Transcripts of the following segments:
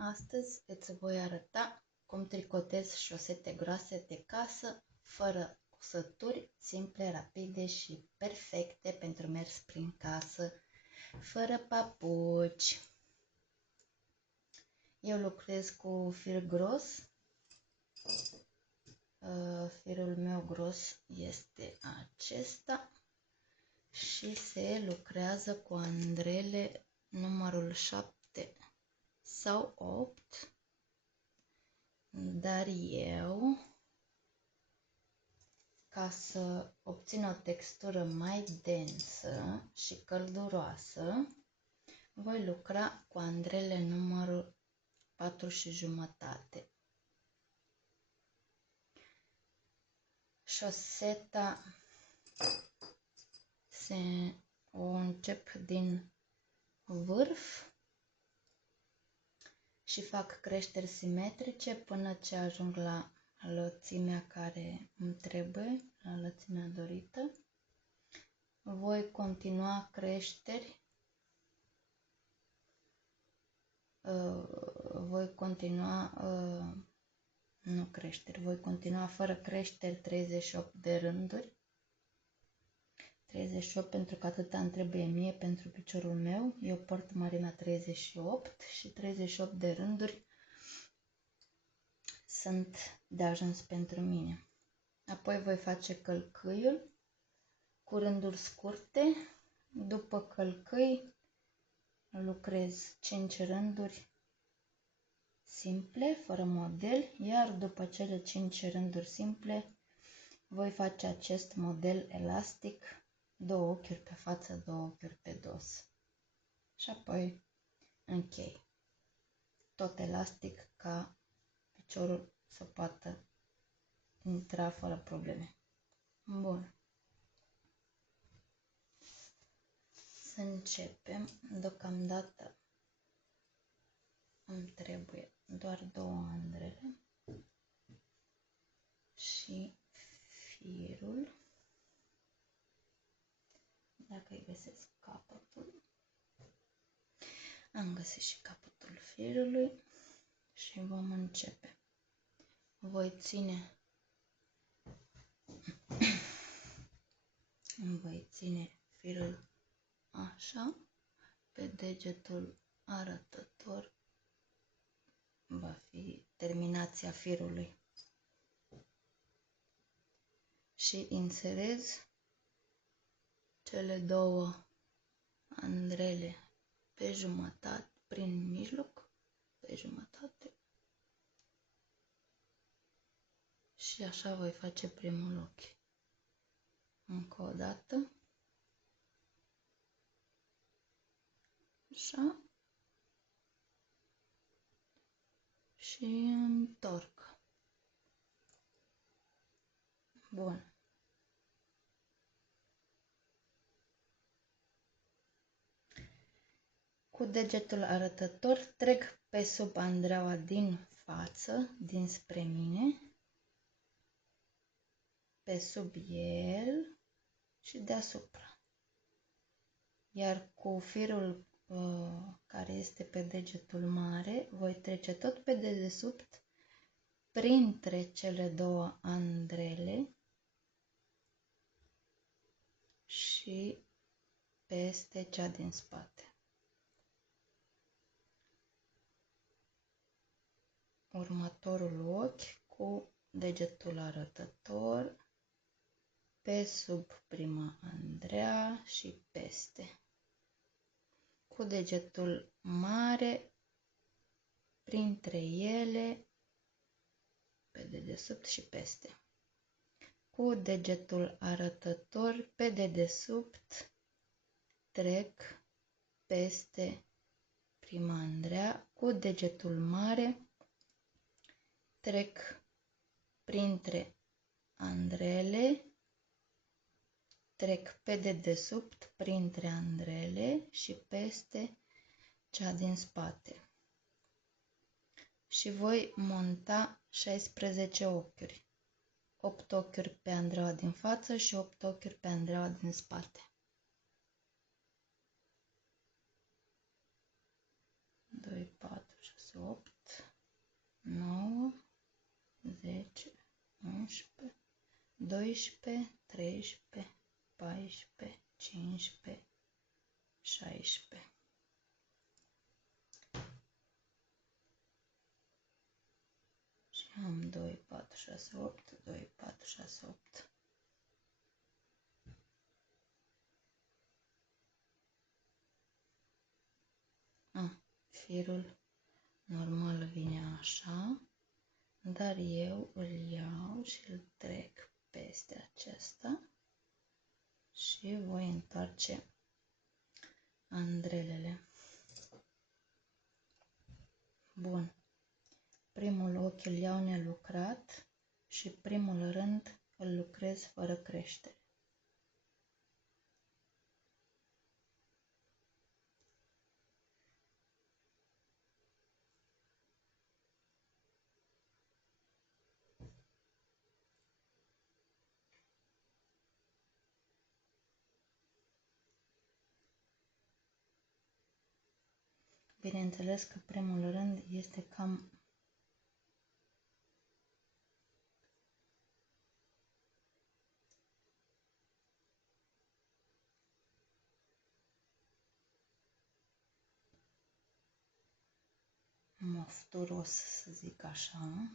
Astăzi îți voi arăta cum tricotez șosete groase de casă, fără cusături, simple, rapide și perfecte pentru mers prin casă, fără papuci. Eu lucrez cu fir gros. Firul meu gros este acesta și se lucrează cu andrele numărul 7 sau 8, dar eu, ca să obțin o textură mai densă și călduroasă, voi lucra cu andrele numărul 4,5. Șoseta o încep din vârf și fac creșteri simetrice până ce ajung la lățimea care îmi trebuie, la lățimea dorită. Voi continua creșteri, voi continua fără creșteri 38 de rânduri. 38 pentru că atâta îmi trebuie mie pentru piciorul meu. Eu port mărimea 38 și 38 de rânduri sunt de ajuns pentru mine. Apoi voi face călcâiul cu rânduri scurte. După călcâi lucrez 5 rânduri simple, fără model, iar după cele 5 rânduri simple voi face acest model elastic, 2 ochiuri pe față, 2 ochiuri pe dos. Și apoi închei. Tot elastic ca piciorul să poată intra fără probleme. Bun. Să începem. Deocamdată îmi trebuie doar 2 andrele și firul. Dacă îi găsesc capătul. Am găsit și capătul firului și vom începe. Voi ține firul așa, pe degetul arătător va fi terminația firului și inserez cele 2 andrele pe jumătate, prin mijloc, pe jumătate, și așa voi face primul ochi. Încă o dată, așa, și întorc. Bun. Cu degetul arătător trec pe sub andreaua din față, dinspre mine, pe sub el și deasupra. Iar cu firul care este pe degetul mare, voi trece tot pe dedesubt, printre cele 2 andrele și peste cea din spate. Următorul ochi cu degetul arătător pe sub prima andrea și peste. Cu degetul mare printre ele, pe dedesubt și peste. Cu degetul arătător pe dedesubt trec peste prima andrea, cu degetul mare trec printre andrele, trec pe dedesubt printre andrele și peste cea din spate. Și voi monta 16 ochiuri. 8 ochiuri pe andreaua din față și 8 ochiuri pe andreaua din spate. 2, 4, 6, 6, 8, 9, 10, 11, 12, 13, 14, 15, 16. Și am 2, 4, 6, 8, 2, 4, 6, 8. Firul normal vine așa, dar eu îl iau și îl trec peste acesta și voi întoarce andrelele. Bun. Primul ochi îl iau nelucrat și primul rând îl lucrez fără creștere. Bineînțeles că primul rând este cam mofturos, să zic așa.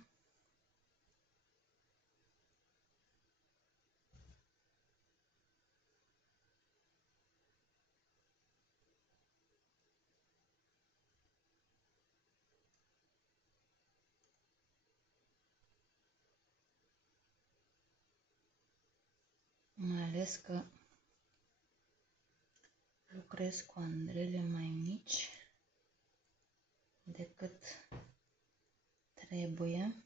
Mai ales că lucrez cu andrele mai mici decât trebuie.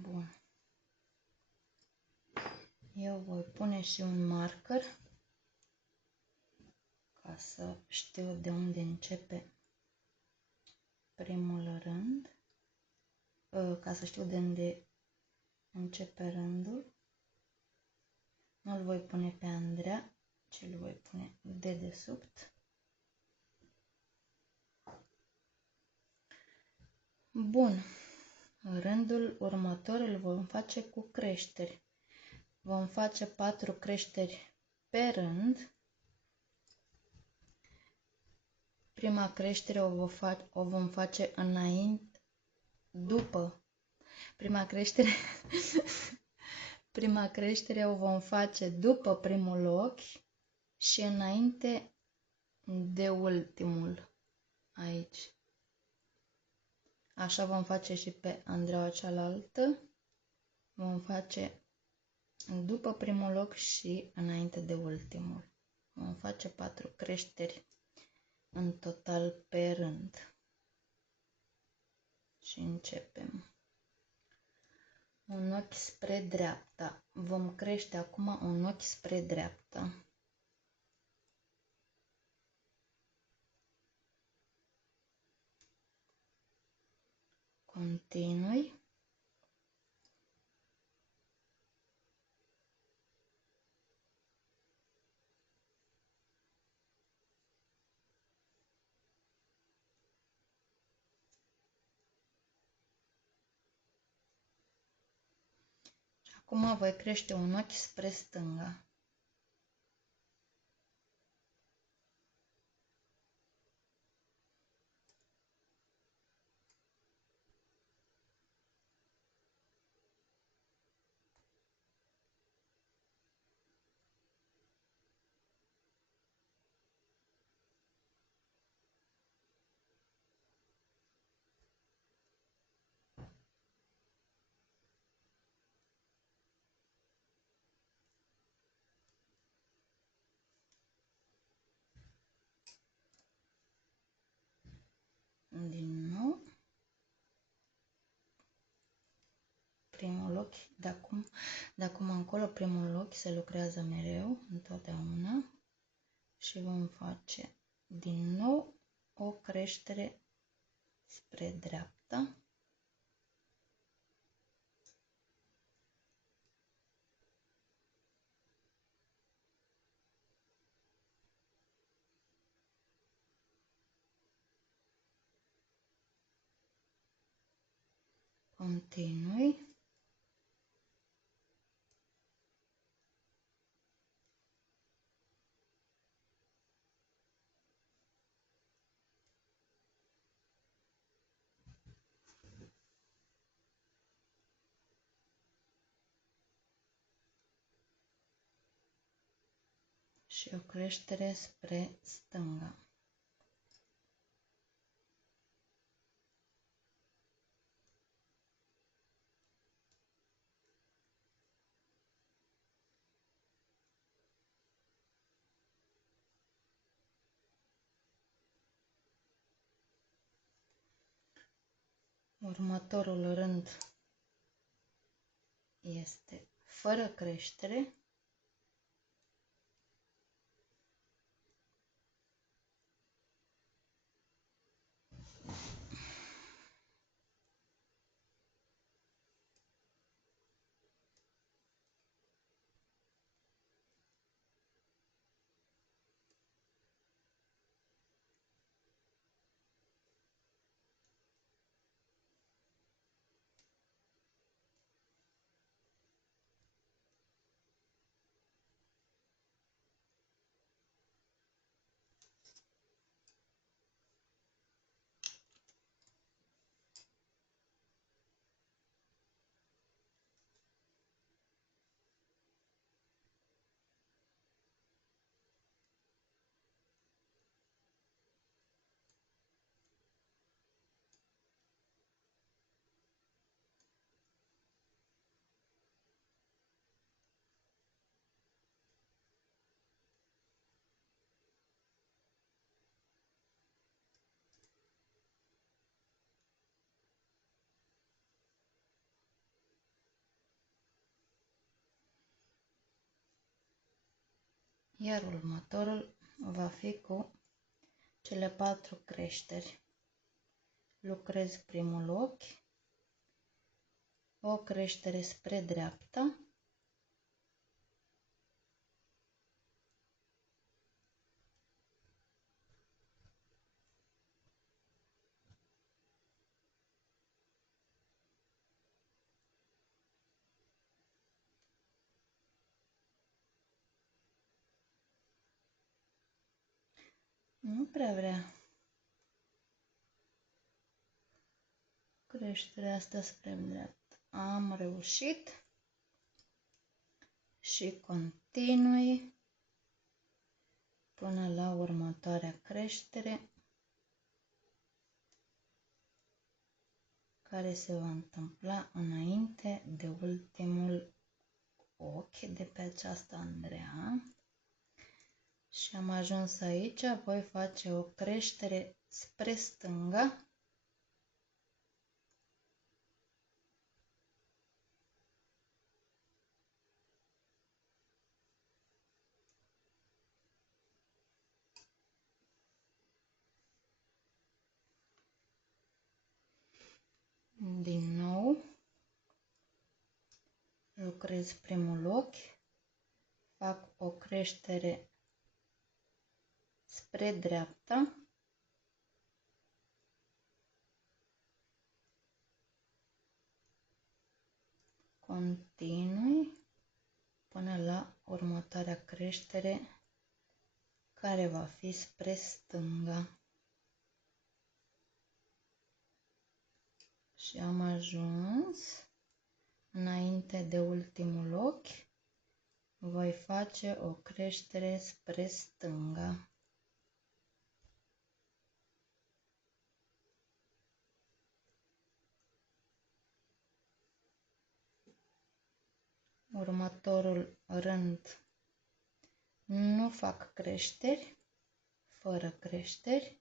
Bun. Eu voi pune și un marker ca să știu de unde începe primul rând, ca să știu de unde începe rândul. Nu îl voi pune pe Andreea, ci îl voi pune de desubt. Bun. Rândul următor îl vom face cu creșteri. Vom face 4 creșteri pe rând. Prima creștere o vom face înainte, după. Prima creștere o vom face după primul ochi și înainte de ultimul aici. Așa vom face și pe Andreea cealaltă. Vom face după primul ochi și înainte de ultimul. Vom face 4 creșteri în total pe rând. Și începem. Un ochi spre dreapta. Vom crește acum un ochi spre dreapta. Continui. Acum voi crește un ochi spre stânga. Din nou. primul ochi. De acum încolo primul ochi se lucrează mereu, întotdeauna. Și vom face din nou o creștere spre dreapta. Continui. Și o creștere spre stânga. Următorul rând este fără creștere. Iar următorul va fi cu cele 4 creșteri. Lucrez primul ochi, o creștere spre dreapta, nu prea vrea creșterea asta spre dreapta. Am reușit și continui până la următoarea creștere, care se va întâmpla înainte de ultimul ochi de pe această Andreea. Și am ajuns aici, voi face o creștere spre stânga. Din nou, lucrez primul ochi, fac o creștere spre dreapta, continui până la următoarea creștere, care va fi spre stânga. Și am ajuns înainte de ultimul ochi, voi face o creștere spre stânga. Următorul rând nu fac creșteri, fără creșteri.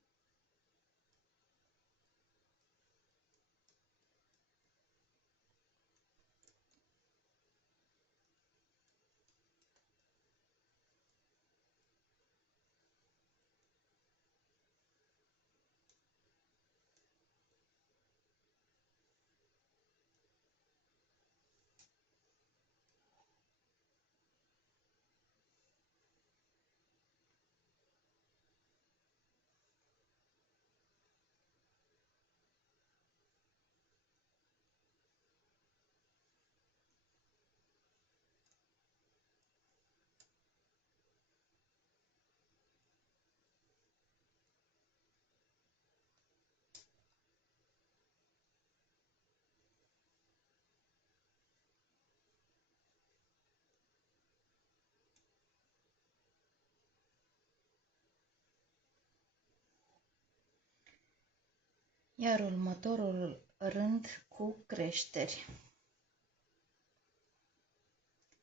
Iar următorul rând cu creșteri.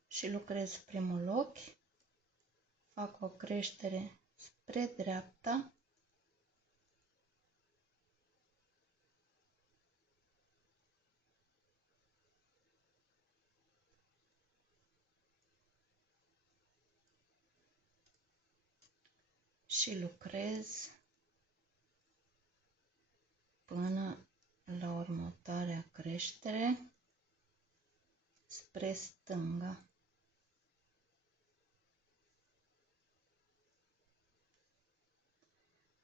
Și lucrez primul ochi, fac o creștere spre dreapta, și lucrez până la următoarea creștere spre stânga.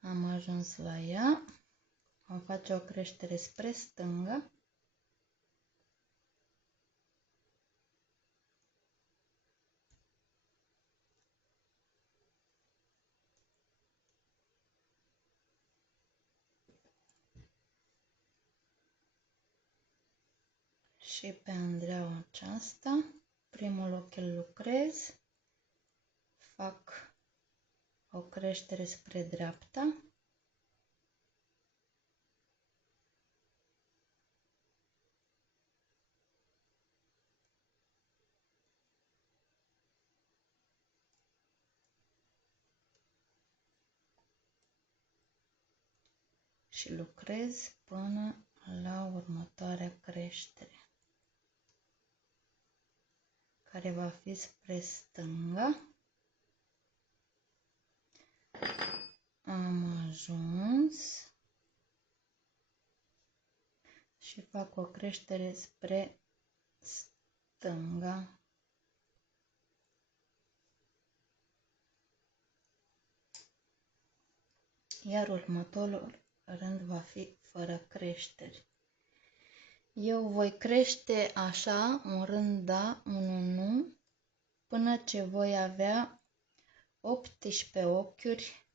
Am ajuns la ea, vom face o creștere spre stânga și pe Andreaua aceasta, primul ochi îl lucrez, fac o creștere spre dreapta, și lucrez până la următoarea creștere, care va fi spre stânga. Am ajuns și fac o creștere spre stânga. Iar următorul rând va fi fără creșteri. Eu voi crește așa, un rând da, unul nu, până ce voi avea 18 ochiuri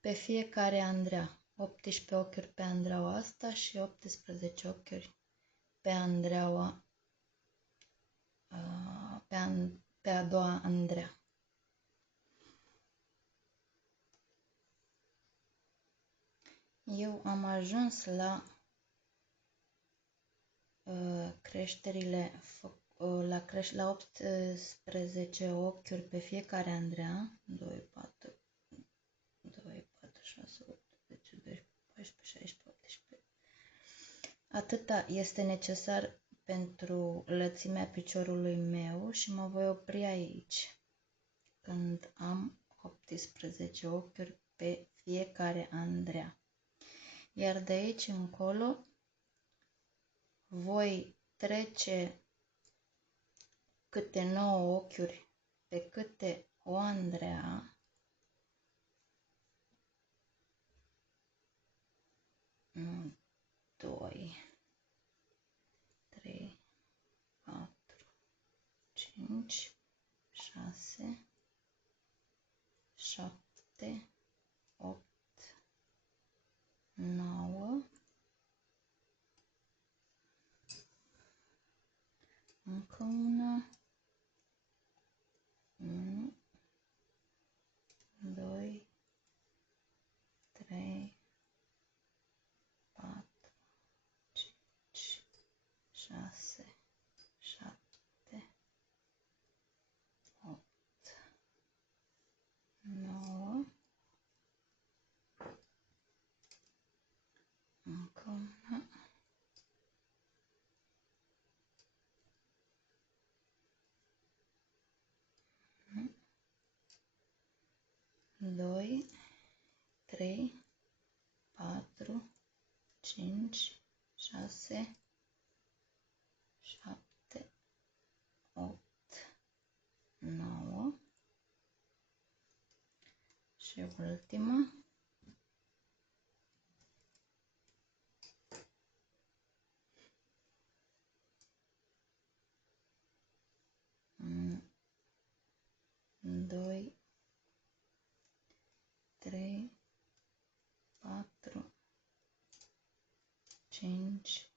pe fiecare Andrea. 18 ochiuri pe Andreaua asta și 18 ochiuri pe Andreaua, pe a doua Andrea. Eu am ajuns la creșterile, la 18 ochiuri pe fiecare Andrea. 2, 4, 2, 4, 6, 8, 10, 12, 14, 16, 18. Atâta este necesar pentru lățimea piciorului meu și mă voi opri aici când am 18 ochiuri pe fiecare Andrea. Iar de aici încolo voi trece câte 9 ochiuri pe câte o Andrea. 1, 2, 3, 4, 5, 6, 7, 8, 9, încă una, 1, 2, 3, 4, 5, 6, 7, 8, 9, încă una, 2, 3, 4, 5, 6, 7, 8, 9 și ultima. 2, 3, 4, 5,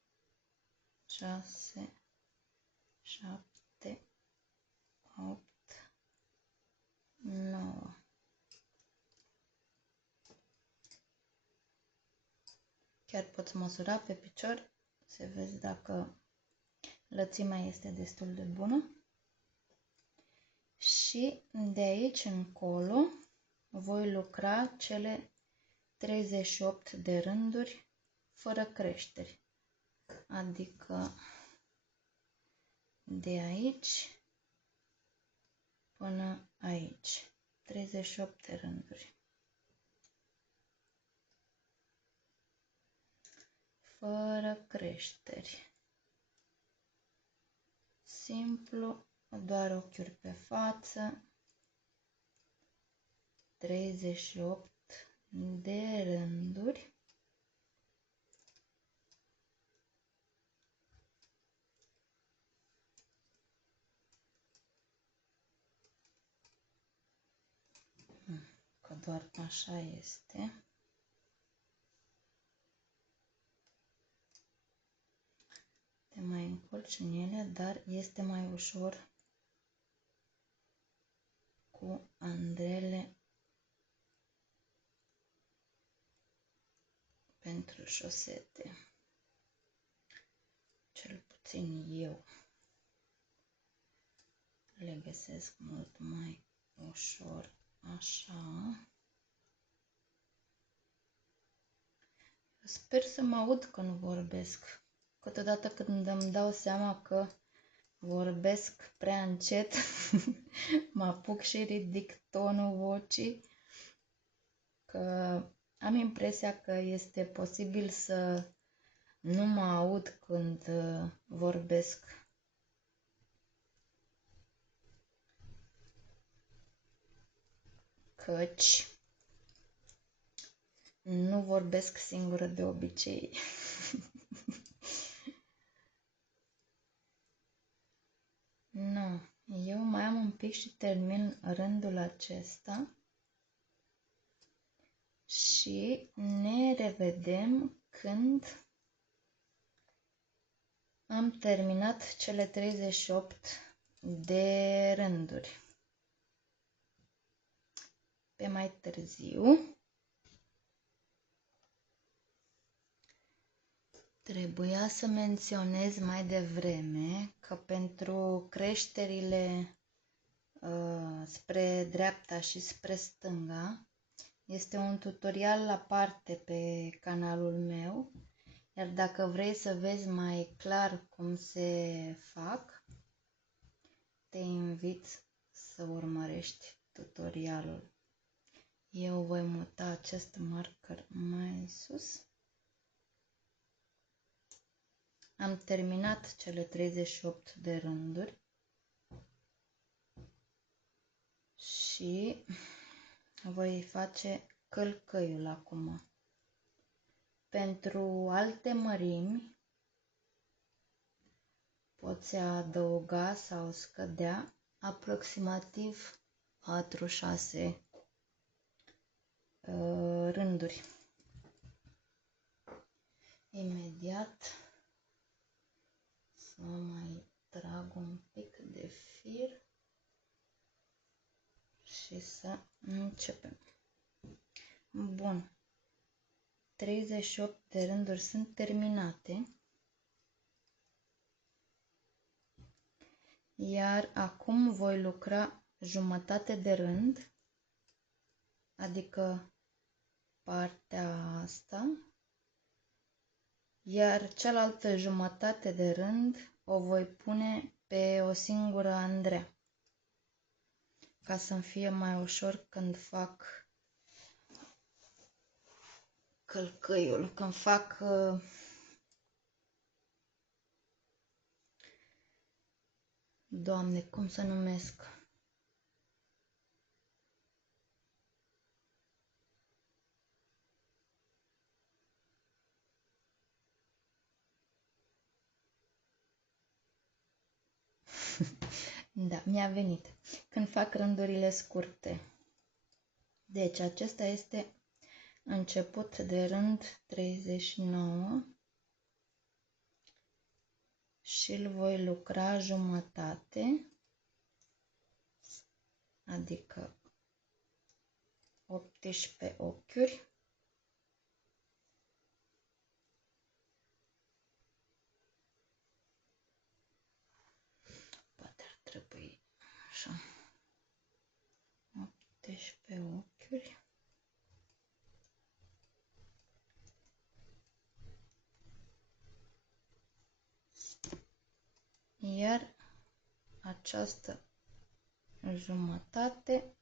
6, 7, 8, 9. Chiar poți măsura pe picior să vezi dacă lățimea este destul de bună. Și de aici încolo voi lucra cele 38 de rânduri fără creșteri. Adică de aici până aici. 38 de rânduri. Fără creșteri. Simplu, doar ochiuri pe față. 38 de rânduri. Că doar așa este. Te mai înculci în ele, dar este mai ușor cu andrele pentru șosete. Cel puțin eu le găsesc mult mai ușor așa. Sper să mă aud când vorbesc. Câteodată când îmi dau seama că vorbesc prea încet, mă apuc și ridic tonul vocii, că am impresia că este posibil să nu mă aud când vorbesc. Căci nu vorbesc singură de obicei. Nu, eu mai am un pic și termin rândul acesta și ne revedem când am terminat cele 38 de rânduri. Pe mai târziu trebuia să menționez mai devreme că pentru creșterile spre dreapta și spre stânga este un tutorial la parte pe canalul meu, iar dacă vrei să vezi mai clar cum se fac, te invit să urmărești tutorialul. Eu voi muta acest marker mai sus. Am terminat cele 38 de rânduri și voi face călcăiul acum. Pentru alte mărimi poți adăuga sau scădea aproximativ 4-6 rânduri. Imediat să mai trag un pic de fir și să începem. Bun. 38 de rânduri sunt terminate. Iar acum voi lucra jumătate de rând, adică partea asta, iar cealaltă jumătate de rând o voi pune pe o singură andrea, ca să-mi fie mai ușor când fac călcăiul, când fac Doamne, cum se numesc? Da, mi-a venit. Când fac rândurile scurte. Deci, acesta este început de rând 39 și îl voi lucra jumătate, adică 18 ochiuri. Așa. 18 ochiuri. Iar această jumătate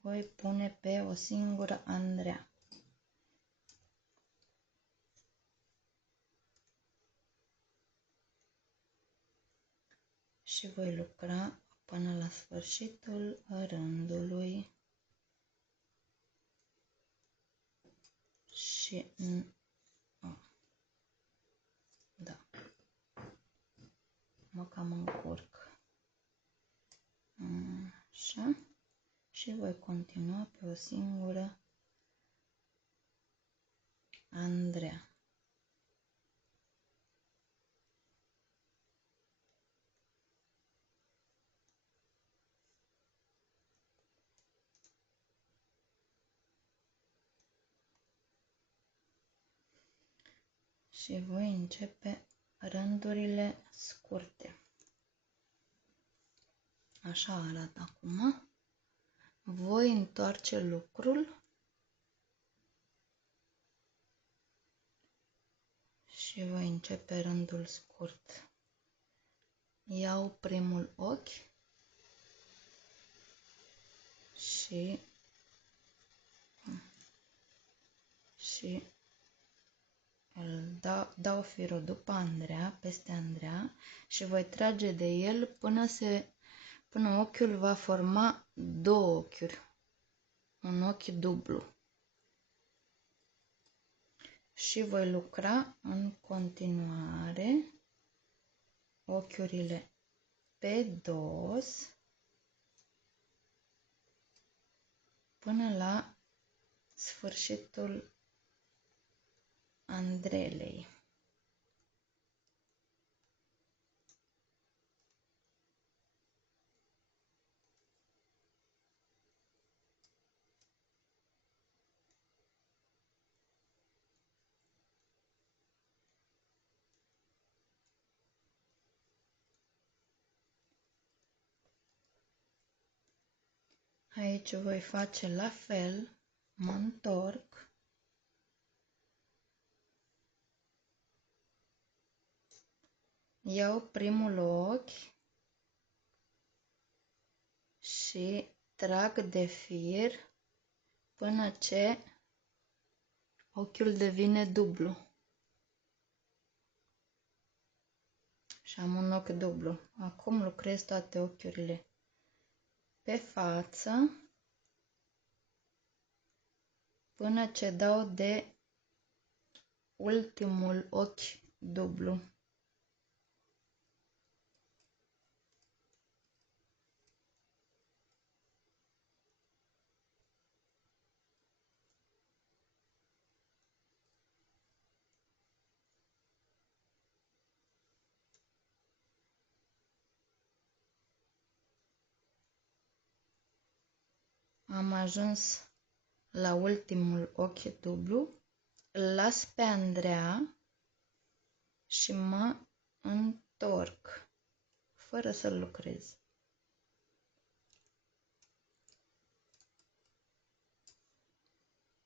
voi pune pe o singură Andreea. Și voi lucra până la sfârșitul rândului. Și da, mă cam încurc. Așa. Și voi continua pe o singură Andreea. Și voi începe rândurile scurte. Așa arată acum. Voi întoarce lucrul și voi începe rândul scurt. Iau primul ochi și îl dau firul după Andreea, peste Andreea, și voi trage de el până ochiul va forma două ochiuri, un ochi dublu. Și voi lucra în continuare ochiurile pe dos până la sfârșitul Andrelei. Aici voi face la fel, mă întorc iau primul ochi și trag de fir până ce ochiul devine dublu. Și am un ochi dublu. Acum lucrez toate ochiurile pe față până ce dau de ultimul ochi dublu. Am ajuns la ultimul ochi dublu, îl las pe Andreea și mă întorc fără să lucrez.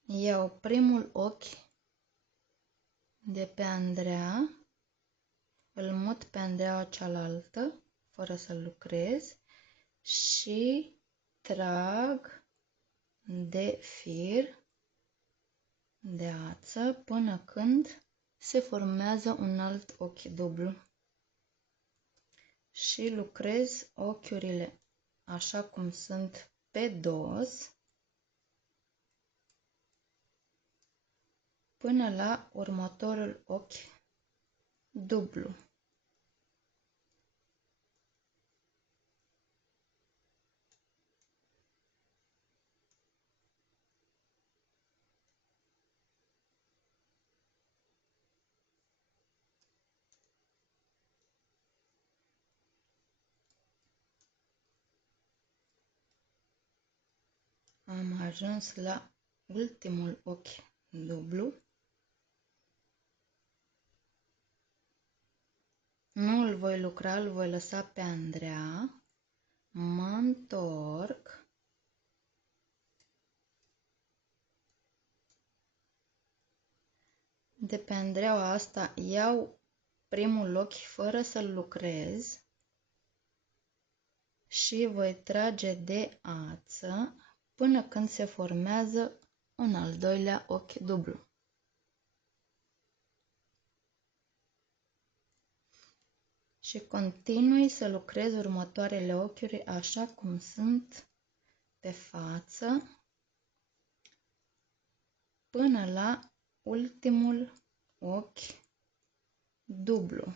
Iau primul ochi de pe Andreea, îl mut pe Andreea cealaltă fără să lucrez și trag de fir de ață până când se formează un alt ochi dublu. Și lucrez ochiurile așa cum sunt pe dos până la următorul ochi dublu. Am ajuns la ultimul ochi dublu. Nu îl voi lucra, îl voi lăsa pe Andreea. mă întorc, de pe andreaua asta iau primul ochi fără să-l lucrez și voi trage de ață până când se formează un al doilea ochi dublu. Și continui să lucrez următoarele ochiuri așa cum sunt pe față până la ultimul ochi dublu.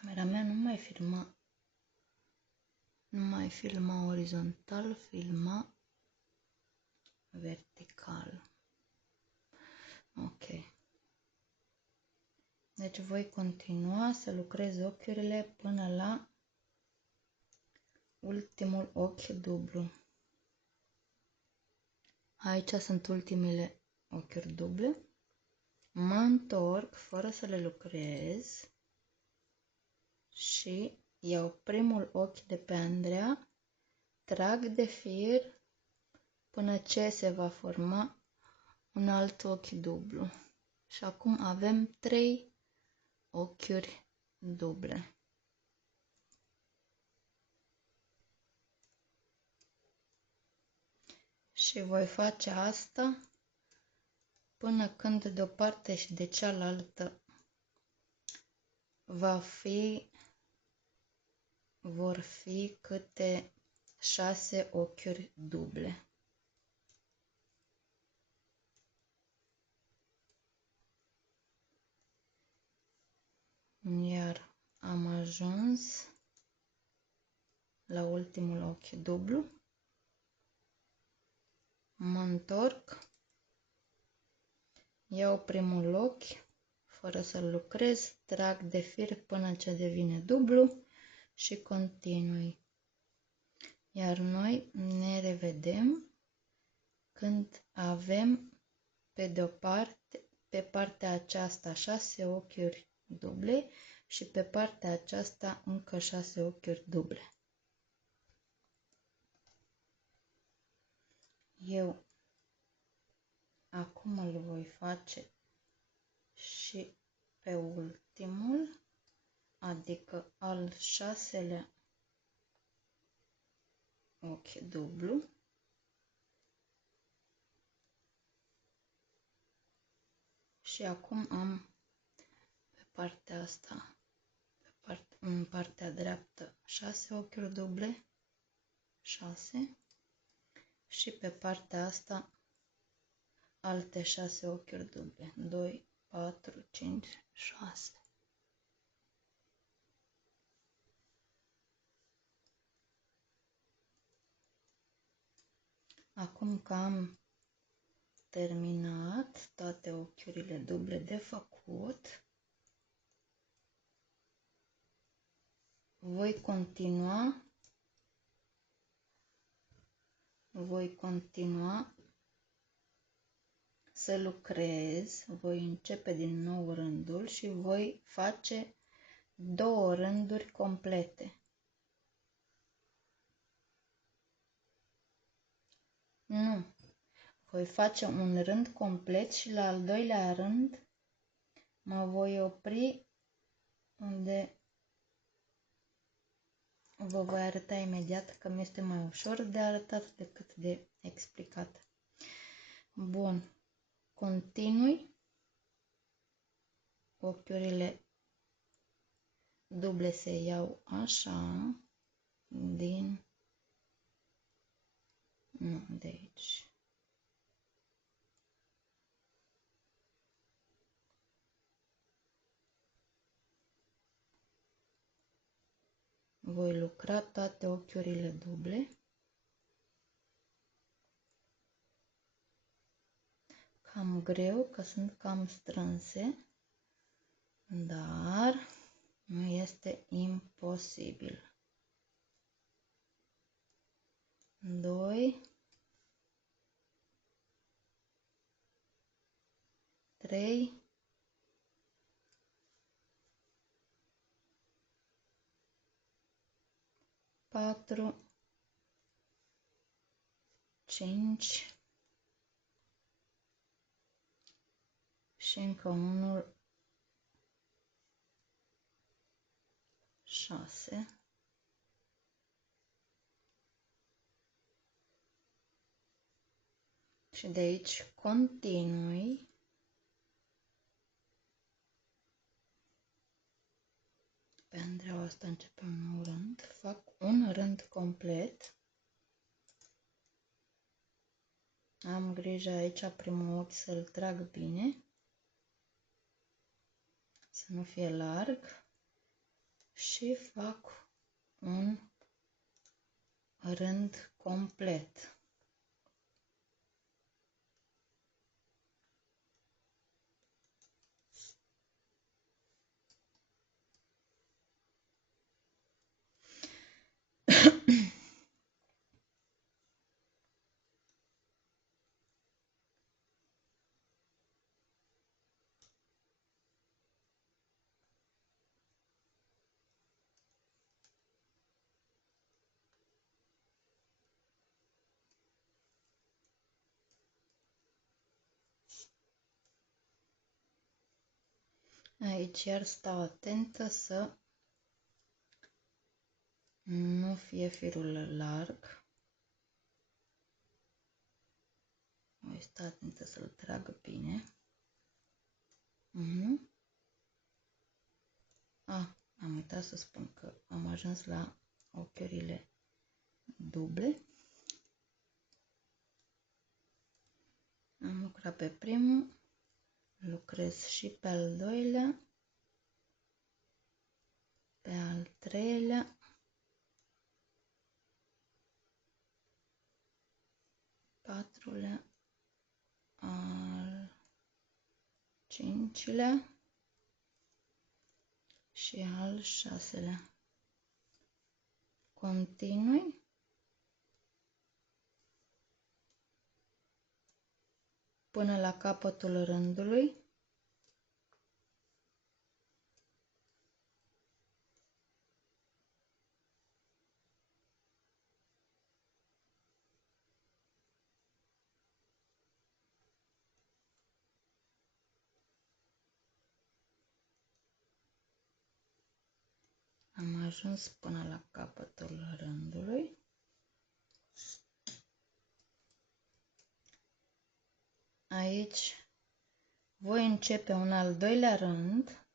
Camera mea nu mai filma orizontal, filma vertical. Ok. Deci voi continua să lucrez ochiurile până la ultimul ochi dublu. Aici sunt ultimele ochiuri duble. Mă întorc fără să le lucrez și iau primul ochi de pe Andrea, trag de fir până ce se va forma un alt ochi dublu. Și acum avem 3 ochiuri duble. Și voi face asta până când de o parte și de cealaltă vor fi câte 6 ochiuri duble. Iar am ajuns la ultimul ochi dublu. Mă întorc, iau primul ochi fără să-l lucrez, trag de fir până ce devine dublu și continui. Iar noi ne revedem când avem pe partea aceasta 6 ochiuri duble și pe partea aceasta încă 6 ochiuri duble. Eu acum îl voi face și pe ultimul, adică al 6-lea ochi dublu. Și acum am pe partea asta, în partea dreaptă, 6 ochiuri duble, 6, și pe partea asta alte 6 ochiuri duble, 2, 4, 5, 6. Acum că am terminat toate ochiurile duble de făcut, voi continua să lucrez, voi începe din nou rândul și voi face 2 rânduri complete. Nu, voi face un rând complet și la al doilea rând mă voi opri unde vă voi arăta imediat, că mi este mai ușor de arătat decât de explicat. Bun, continui, ochiurile duble se iau așa, de aici. Voi lucra toate ochiurile duble. Cam greu, că sunt cam strânse, dar nu este imposibil. 2, 3, 4, 5 și încă unul, 6. Și de aici continui pe Andreea asta, începe un nou rând, fac un rând complet. Am grijă aici primul ochi să-l trag bine, să nu fie larg, și fac un rând complet. Aici iar stau atentă să nu fie firul larg. Voi sta atentă să-l trag bine. Am uitat să spun că am ajuns la ochiurile duble. Am lucrat pe primul, lucrez și pe al doilea, pe al treilea, patrulea, al cincilea și al șaselea. Continui până la capătul rândului. Am ajuns până la capătul rândului. Aici voi începe un al doilea rând,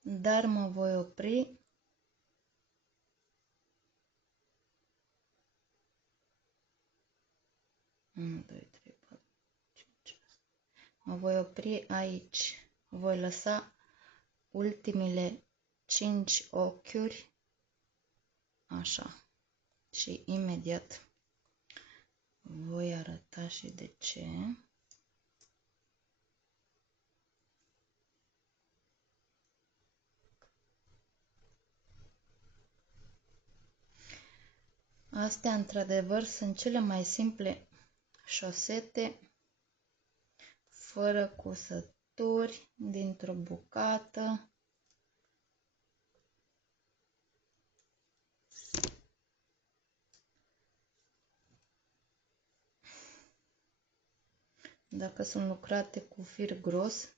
dar mă voi opri mă voi opri aici. Voi lăsa ultimile 5 ochiuri așa și imediat voi arăta și de ce. Astea într-adevăr sunt cele mai simple șosete fără cusături, dintr-o bucată. Dacă sunt lucrate cu fir gros,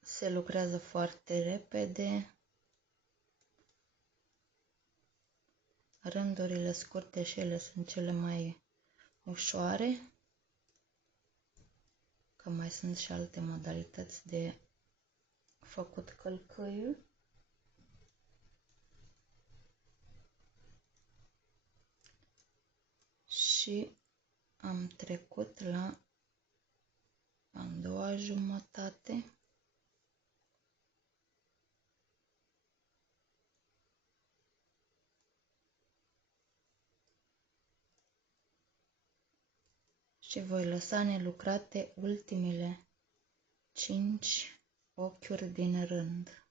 se lucrează foarte repede. Rândurile scurte și ele sunt cele mai ușoare, că mai sunt și alte modalități de făcut călcâiul. Și am trecut la a doua jumătate. și voi lăsa nelucrate ultimele 5 ochiuri din rând.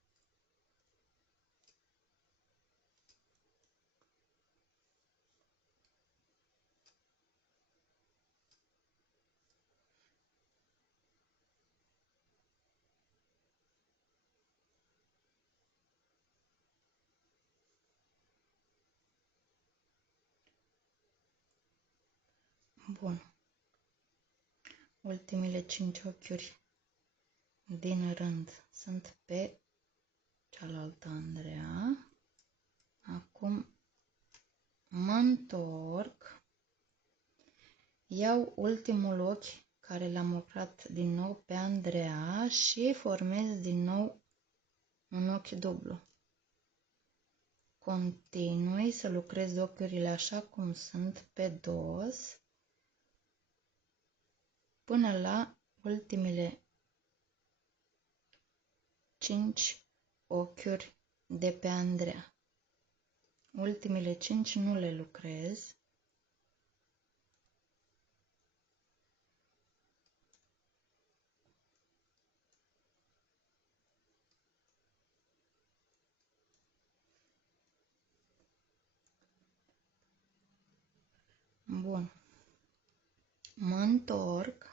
Bun. Ultimele 5 ochiuri din rând sunt pe cealaltă Andreea. Acum mă întorc, iau ultimul ochi care l-am lucrat din nou pe Andreea și formez din nou un ochi dublu. Continui să lucrez ochiurile așa cum sunt pe dos până la ultimele 5 ochiuri de pe Andreea. Ultimele 5 nu le lucrez. Bun. Mă întorc.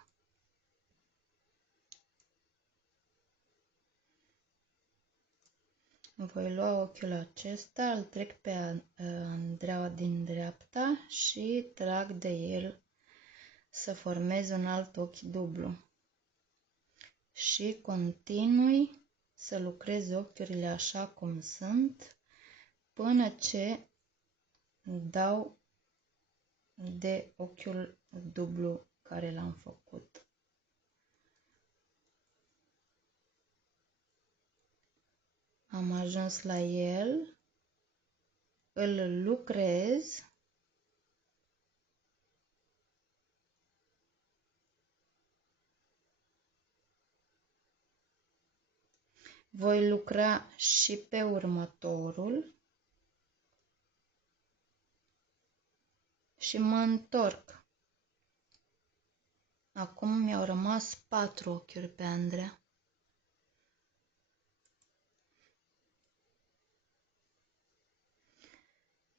Voi lua ochiul acesta, îl trec pe Andreea din dreapta și trag de el să formez un alt ochi dublu. Și continui să lucrez ochiurile așa cum sunt până ce dau de ochiul dublu care l-am făcut. Am ajuns la el, îl lucrez. Voi lucra și pe următorul și mă întorc. Acum mi-au rămas 4 ochiuri pe Andreea.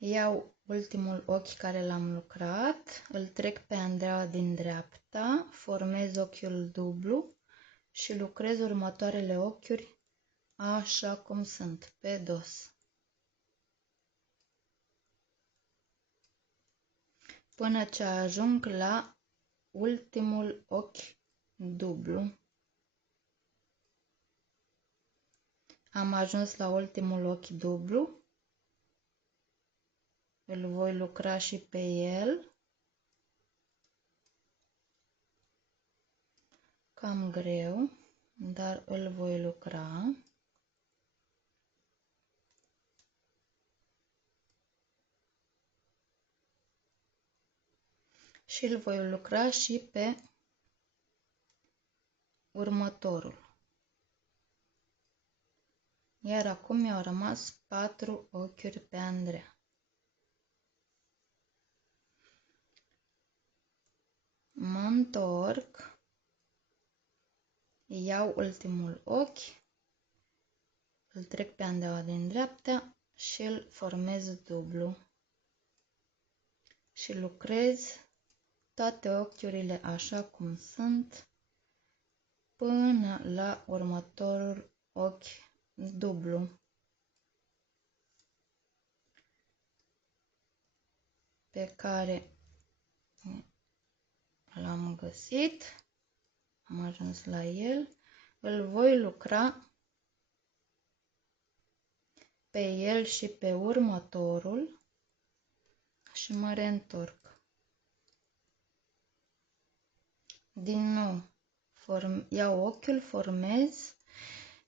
Iau ultimul ochi care l-am lucrat, îl trec pe Andreea din dreapta, formez ochiul dublu și lucrez următoarele ochiuri așa cum sunt, pe dos. Până ce ajung la ultimul ochi dublu. Am ajuns la ultimul ochi dublu. Îl voi lucra și pe el. Cam greu, dar îl voi lucra. Și îl voi lucra și pe următorul. Iar acum mi-au rămas 4 ochiuri pe Andreea. Mă întorc, iau ultimul ochi, îl trec pe Andreea din dreapta și îl formez dublu. Și lucrez toate ochiurile așa cum sunt până la următorul ochi dublu. Pe care l-am găsit, am ajuns la el, îl voi lucra pe el și pe următorul și mă reîntorc. Din nou, iau ochiul, formez,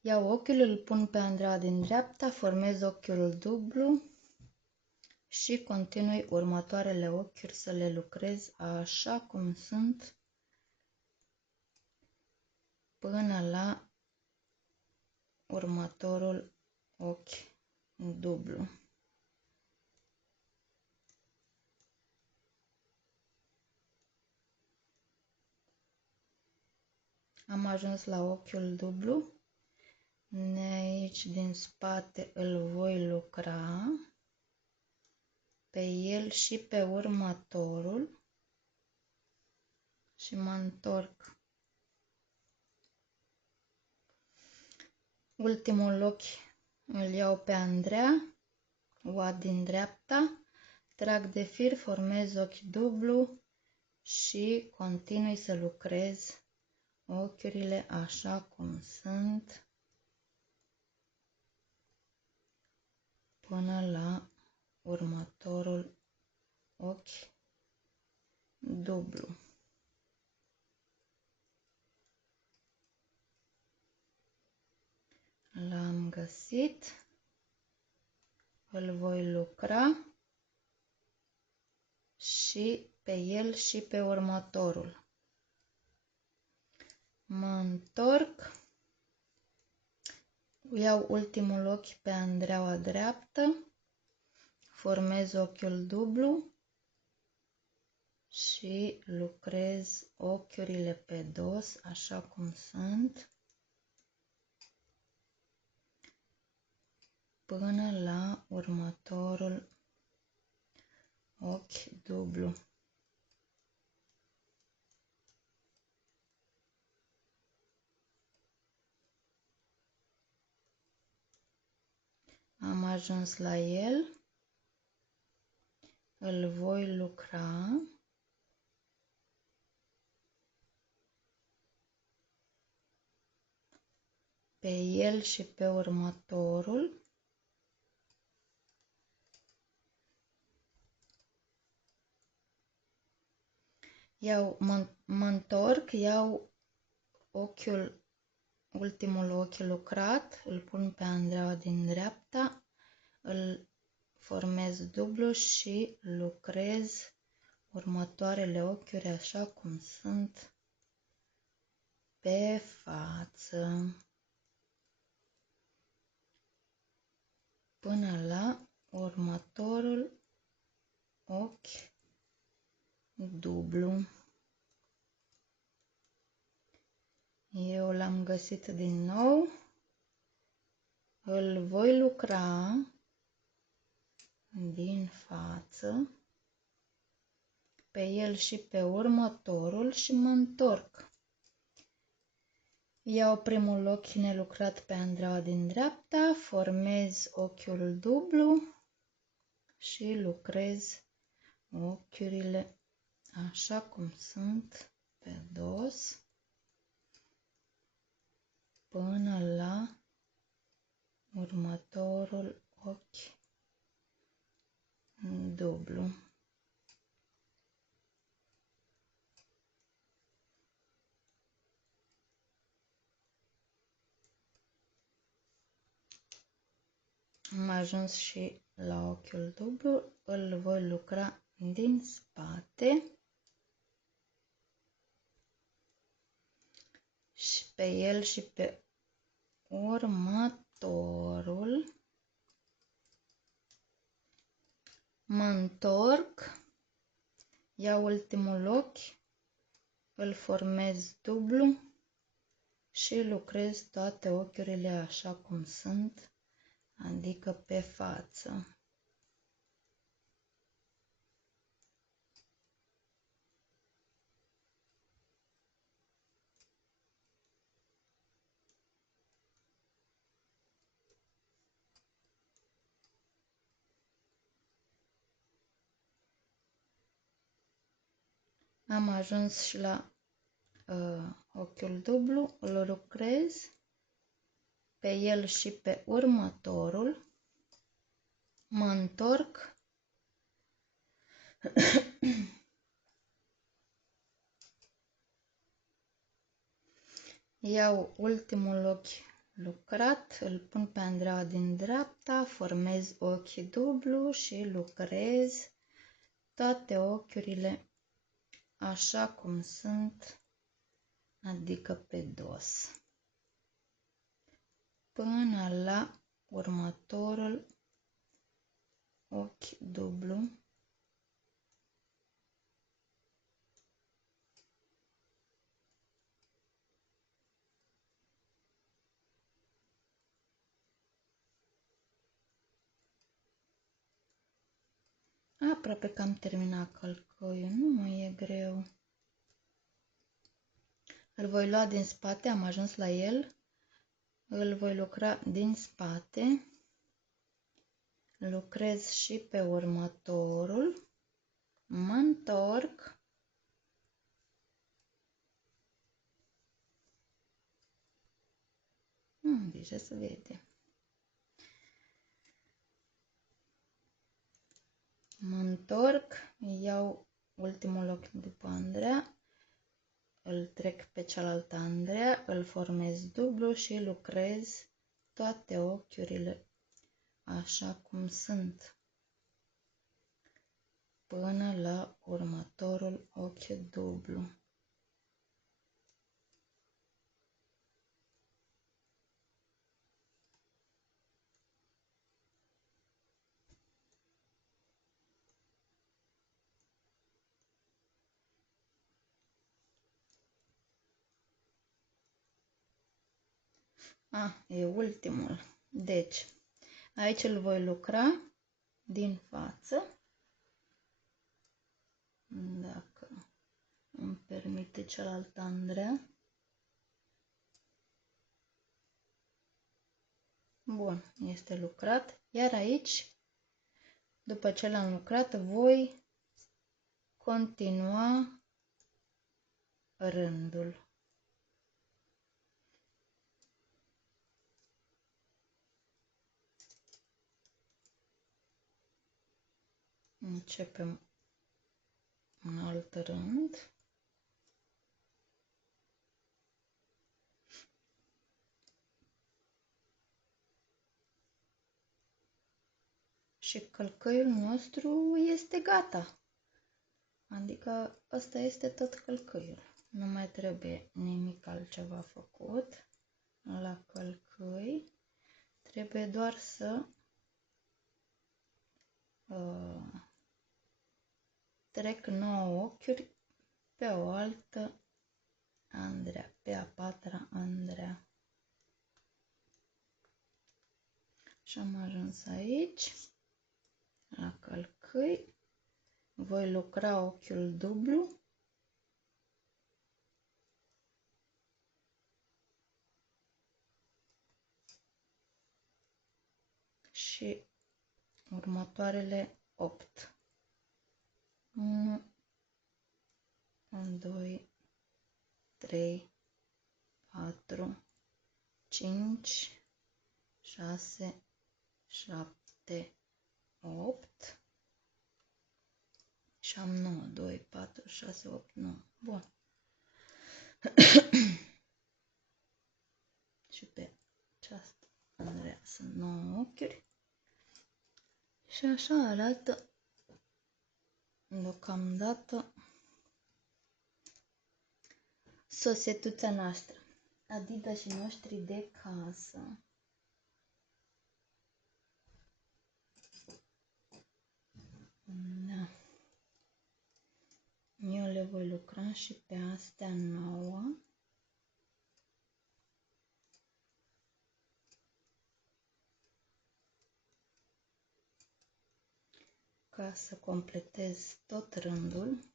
iau ochiul, îl pun pe Andreea din dreapta, formez ochiul dublu și continui următoarele ochiuri să le lucrez așa cum sunt până la următorul ochi dublu. Am ajuns la ochiul dublu. De aici din spate îl voi lucra pe el și pe următorul și mă întorc. Ultimul ochi îl iau pe Andreea, oa din dreapta, trag de fir, formez ochi dublu și continui să lucrez ochiurile așa cum sunt până la următorul ochi dublu. L-am găsit, îl voi lucra și pe el și pe următorul. Mă întorc, iau ultimul ochi pe Andreaua dreaptă, formez ochiul dublu și lucrez ochiurile pe dos așa cum sunt până la următorul ochi dublu. Am ajuns la el, îl voi lucra pe el și pe următorul. Mă întorc, iau ultimul ochi lucrat, îl pun pe Andreea din dreapta, îl formez dublu și lucrez următoarele ochiuri așa cum sunt pe față până la următorul ochi dublu. Eu l-am găsit din nou, îl voi lucra din față pe el și pe următorul și mă întorc. Iau primul ochi nelucrat pe Andreea din dreapta, formez ochiul dublu și lucrez ochiurile așa cum sunt pe dos până la următorul ochi dublu. Am ajuns și la ochiul dublu, îl voi lucra din spate și pe el și pe următorul. Mă întorc, iau ultimul ochi, îl formez dublu și lucrez toate ochiurile așa cum sunt, adică pe față. Am ajuns și la ochiul dublu, îl lucrez pe el și pe următorul, mă întorc, iau ultimul ochi lucrat, îl pun pe Andreea din dreapta, formez ochi dublu și lucrez toate ochiurile așa cum sunt, adică pe dos, până la următorul ochi dublu. Aproape că am terminat călcăiul, nu mai e greu. Îl voi lua din spate, am ajuns la el. Îl voi lucra din spate. Lucrez și pe următorul. Mă întorc. Deja se vede. Mă întorc, iau ultimul ochi după Andreea, îl trec pe cealaltă Andreea, îl formez dublu și lucrez toate ochiurile așa cum sunt până la următorul ochi dublu. E ultimul. Deci, aici îl voi lucra din față. Dacă îmi permite cealaltă Andreea. Bun, este lucrat. Iar aici, după ce l-am lucrat, voi continua rândul. Începem un alt rând. Și călcăiul nostru este gata. Adică ăsta este tot călcăiul. Nu mai trebuie nimic altceva făcut la călcăi. Trebuie doar să trec 9 ochiuri pe o altă Andreea, pe a patra Andreea. Și am ajuns aici, la călcâi. Voi lucra ochiul dublu. Și următoarele 8. 1, 2, 3, 4, 5, 6, 7, 8 și am 9, 2, 4, 6, 8, 9. Bun. Și pe aceasta, Andreea, sunt 9 ochiuri. Și așa arată deocamdată sosietuța noastră. Adidașii noștri de casă. Da. Eu le voi lucra și pe astea 9. Ca să completez tot rândul.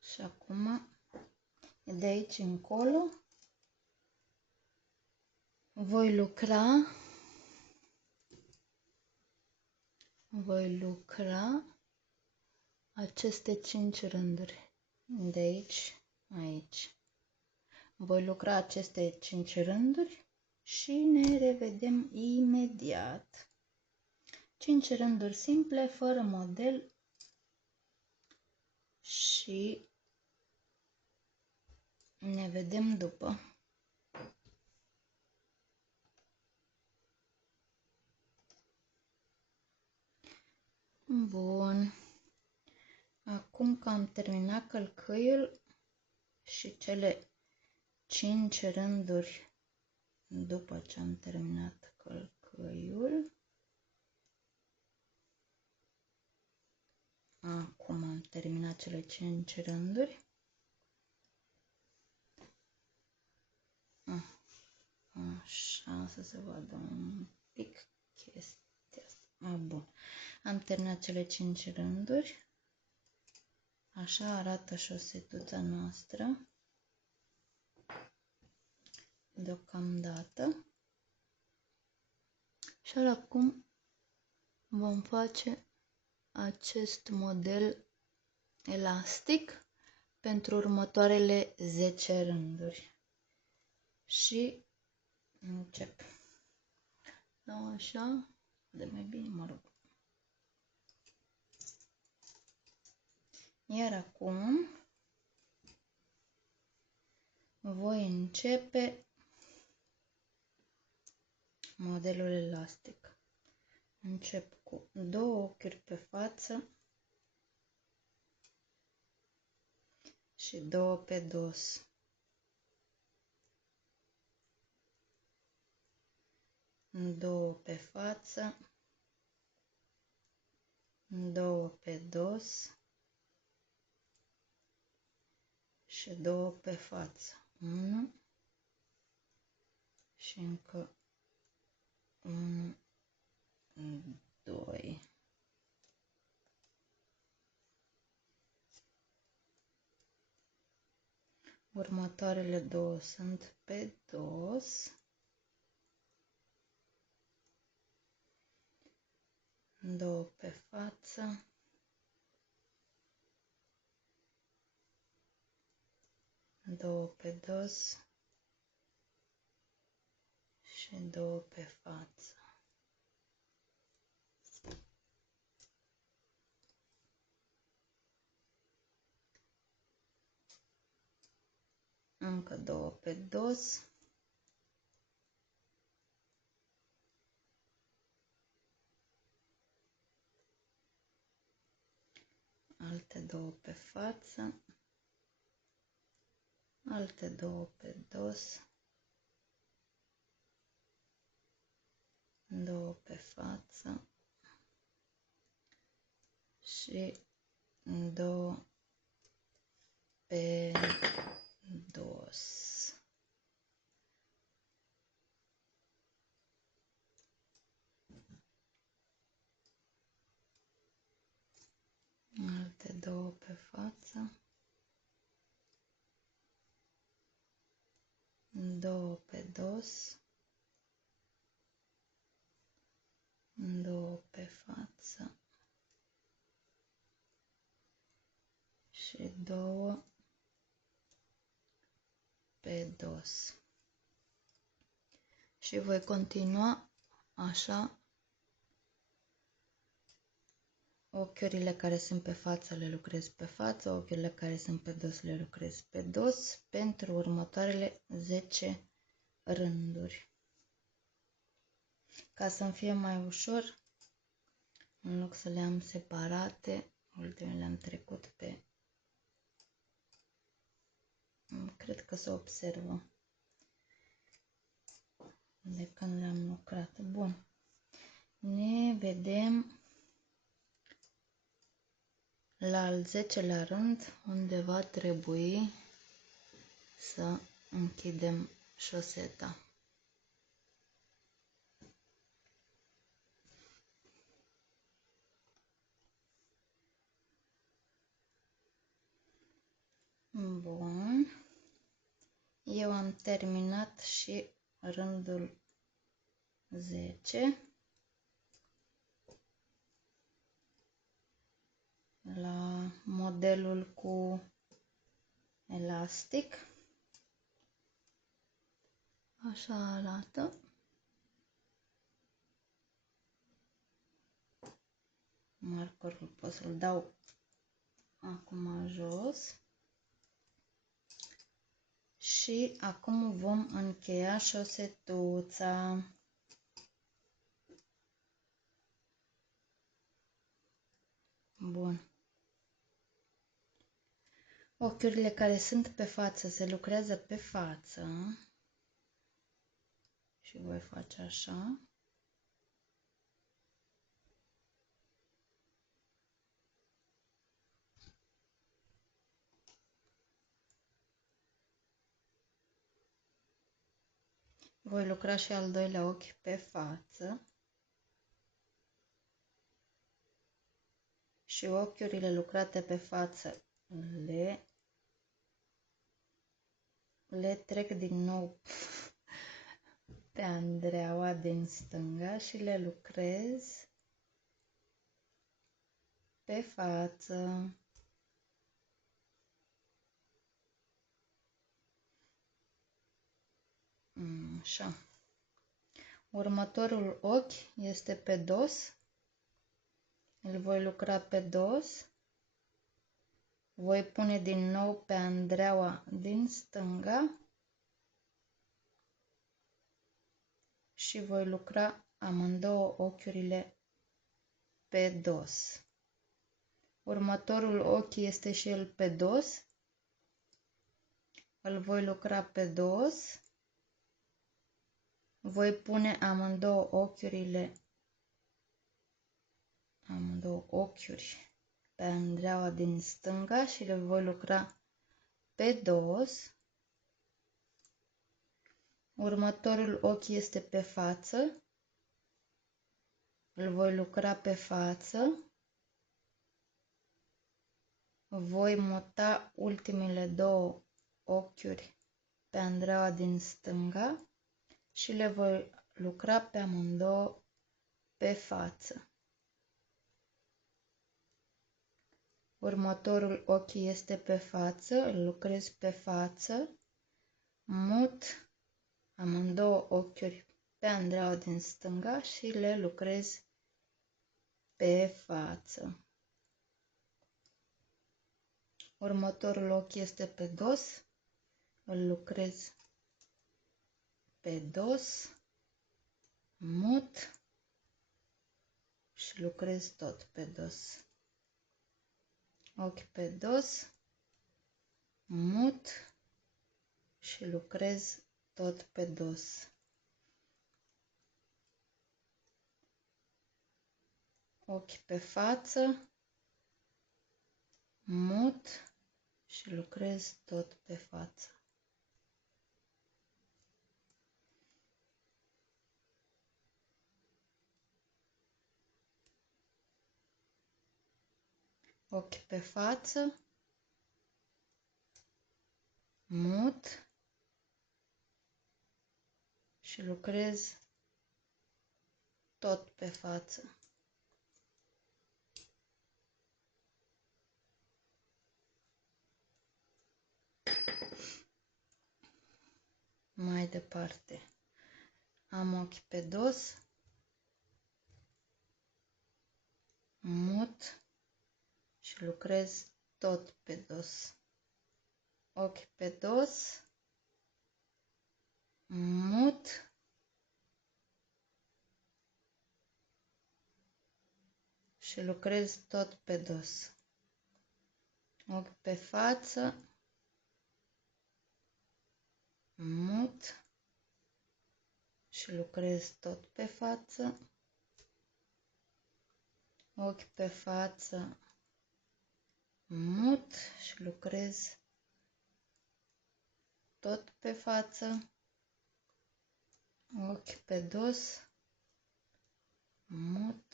Și acum, de aici încolo, voi lucra aceste 5 rânduri. De aici, aici. Voi lucra aceste 5 rânduri și ne revedem imediat. 5 rânduri simple, fără model și ne vedem după. Bun. Acum că am terminat călcâiul și cele 5 rânduri după ce am terminat călcâiul, acum am terminat cele 5 rânduri. Așa, să se vadă un pic chestia asta. Bun. Am terminat cele 5 rânduri. Așa arată șosetuța noastră deocamdată. Și acum vom face acest model elastic pentru următoarele 10 rânduri. Și încep. Dau așa, de mai bine, mă rog. Iar acum voi începe modelul elastic. Încep cu 2 ochiuri pe față și 2 pe dos. Două pe față, 2 pe dos și 2 pe față. 1 și încă 1, 2. Următoarele 2 sunt pe dos. 2 pe față. 2 pe dos și 2 pe față. Încă 2 pe dos. Alte 2 pe față. Alte 2 pe dos. 2 pe față. Și 2 pe dos. Alte 2 pe față. 2 pe dos. 2 pe față. Și 2 pe dos. Și voi continua așa. Ochiurile care sunt pe față le lucrez pe față, ochiurile care sunt pe dos le lucrez pe dos pentru următoarele 10 rânduri. Ca să-mi fie mai ușor, în loc să le am separate, ultimele le-am trecut pe... Cred că se observă de când le-am lucrat. Bun. Ne vedem la al 10-lea rând, unde va trebui să închidem șoseta. Bun. Eu am terminat și rândul 10. La modelul cu elastic. Așa arată. Markerul pot să-l dau acum jos. Și acum vom încheia șosetuța. Bun. Ochiurile care sunt pe față se lucrează pe față. Și voi face așa. Voi lucra și al doilea ochi pe față. și ochiurile lucrate pe față le trec din nou pe Andreaua din stânga și le lucrez pe față. Așa. Următorul ochi este pe dos. Îl voi lucra pe dos. Voi pune din nou pe Andreaua din stânga și voi lucra amândouă ochiurile pe dos. Următorul ochi este și el pe dos. Îl voi lucra pe dos. Voi pune amândouă ochiuri pe Andreaua din stânga și le voi lucra pe dos. Următorul ochi este pe față. Îl voi lucra pe față. Voi muta ultimele două ochiuri pe Andreaua din stânga și le voi lucra pe amândouă pe față. Următorul ochi este pe față, îl lucrez pe față, mut amândouă ochiuri pe Andreaua din stânga și le lucrez pe față. Următorul ochi este pe dos, îl lucrez pe dos, mut și lucrez tot pe dos. Ochi pe dos, mut și lucrez tot pe dos. Ochi pe față, mut și lucrez tot pe față. Ochi pe față, mut și lucrez tot pe față. Mai departe, am ochi pe dos, mut și lucrez tot pe dos. Ochi pe dos, mut și lucrez tot pe dos. Ochi pe față, mut și lucrez tot pe față. Ochi pe față, mut și lucrez tot pe față. Ochi pe dos, mut,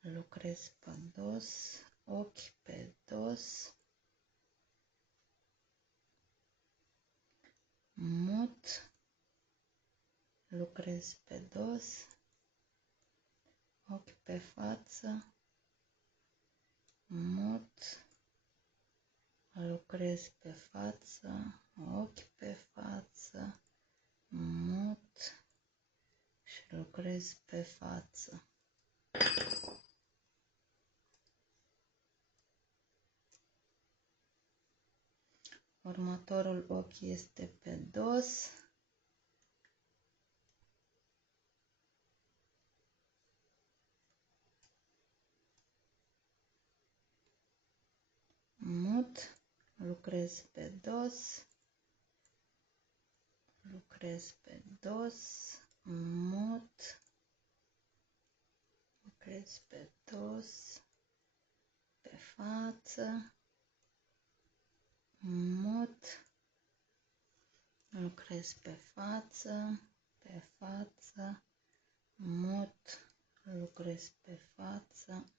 lucrez pe dos. Ochi pe dos, mut, lucrez pe dos. Ochi pe față, mut, lucrez pe față. Ochi pe față, mut și lucrez pe față. Următorul ochi este pe dos. Mut, lucrez pe dos. Lucrez pe dos, mut, lucrez pe dos, pe față, mut, lucrez pe față, mut, lucrez pe față,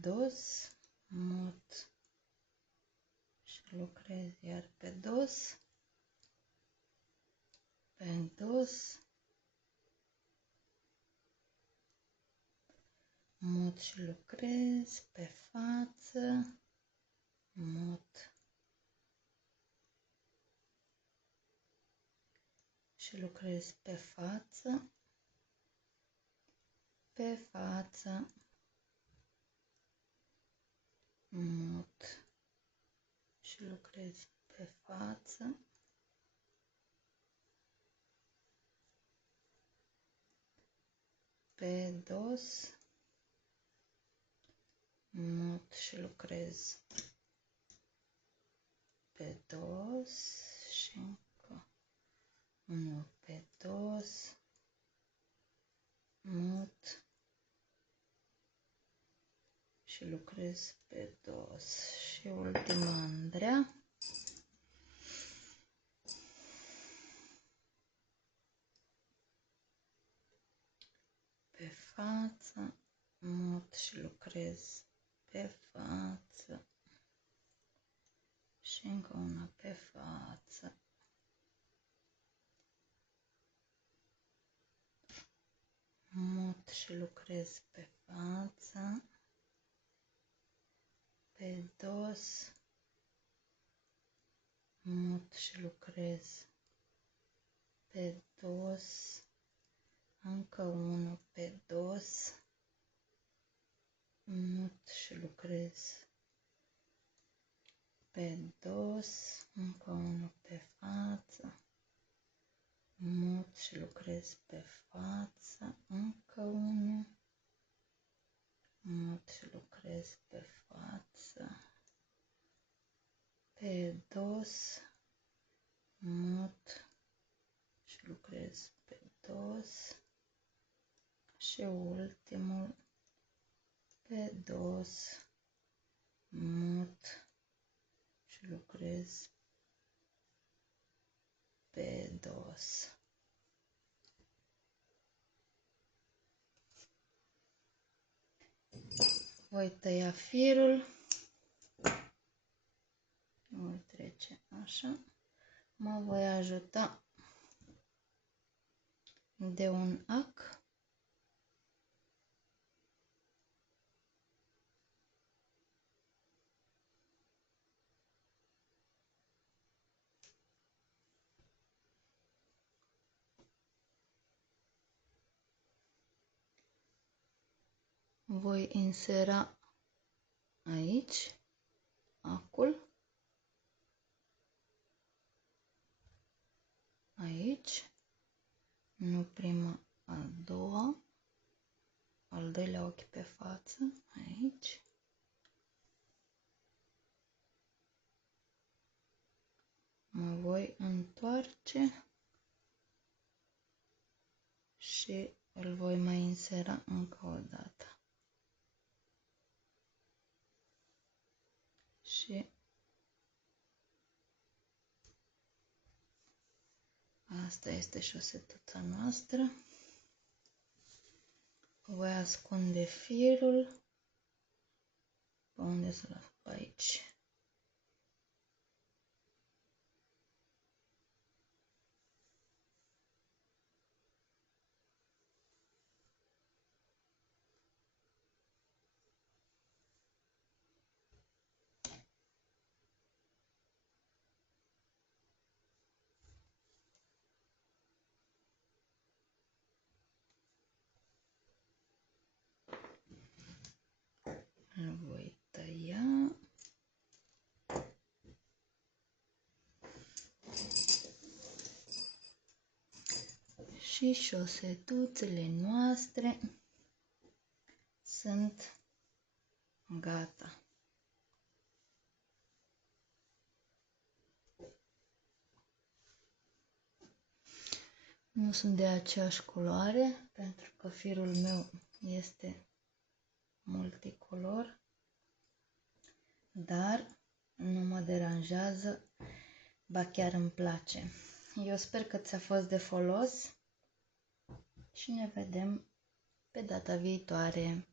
dos, mut și lucrez iar pe dos, pe dos, mut și lucrez pe față, mut și lucrez pe față, mut și lucrez pe față, pe dos, mut și lucrez pe dos și încă unul pe dos, mut și lucrez pe dos. Și ultima Andreea. Pe față, mut și lucrez pe față și încă una pe față. Mut și lucrez pe față, pe dos, mut și lucrez pe dos, încă unul pe dos, mut și lucrez pe dos, încă unul pe față, mut și lucrez pe față, încă unul, mut și lucrez pe față, pe dos, mut și lucrez pe dos și ultimul pe dos, mut și lucrez pe dos. Voi tăia firul, voi trece așa, mă voi ajuta de un ac. Voi insera aici acul, aici, nu prima, a doua, al doilea ochi pe față, aici. Mă voi întoarce și îl voi mai insera încă o dată. Și asta este șosetuța noastră. Voi ascunde firul. Pe unde să-l las? Pe aici. Îl voi tăia. Și șosetuțele noastre sunt gata. Nu sunt de aceeași culoare, pentru că firul meu este multicolor, dar nu mă deranjează, ba chiar îmi place. Eu sper că ți-a fost de folos și ne vedem pe data viitoare.